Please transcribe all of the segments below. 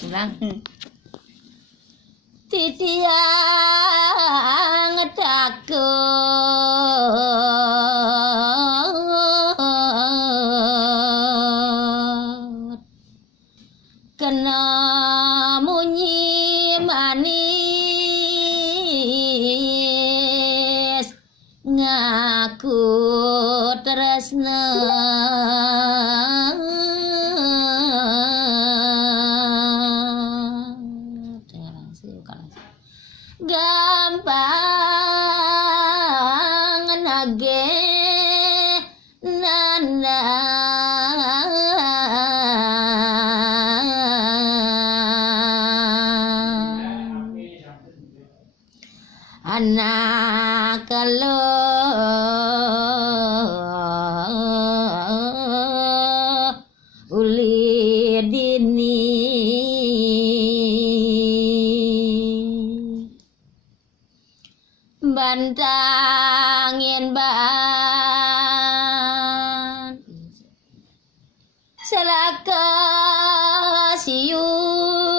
Ulang. Titiang takut kena munyi manis ngaku tresna gampang nage nana anak kalau uli dini bantangin ban selaka siung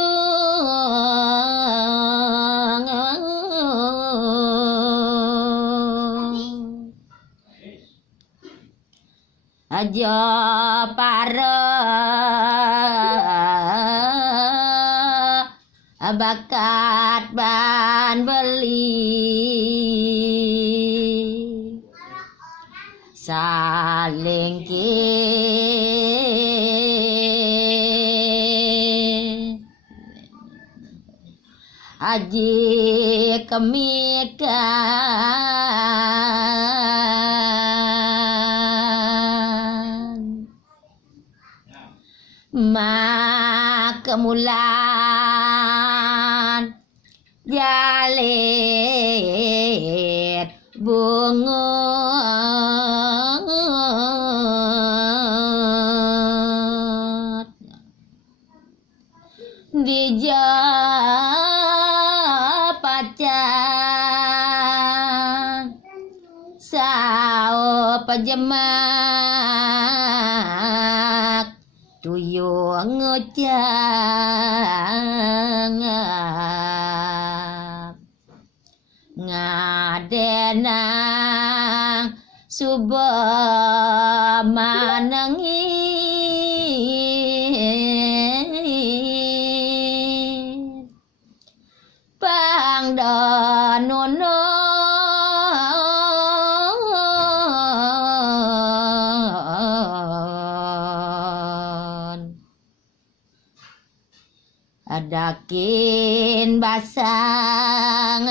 aja para bakat ban beli saling aji kemikan makemulan jalit bunga dija pacan sao pajemak tuyung ngocang ngadenang subah manangin pangdanono adakin basang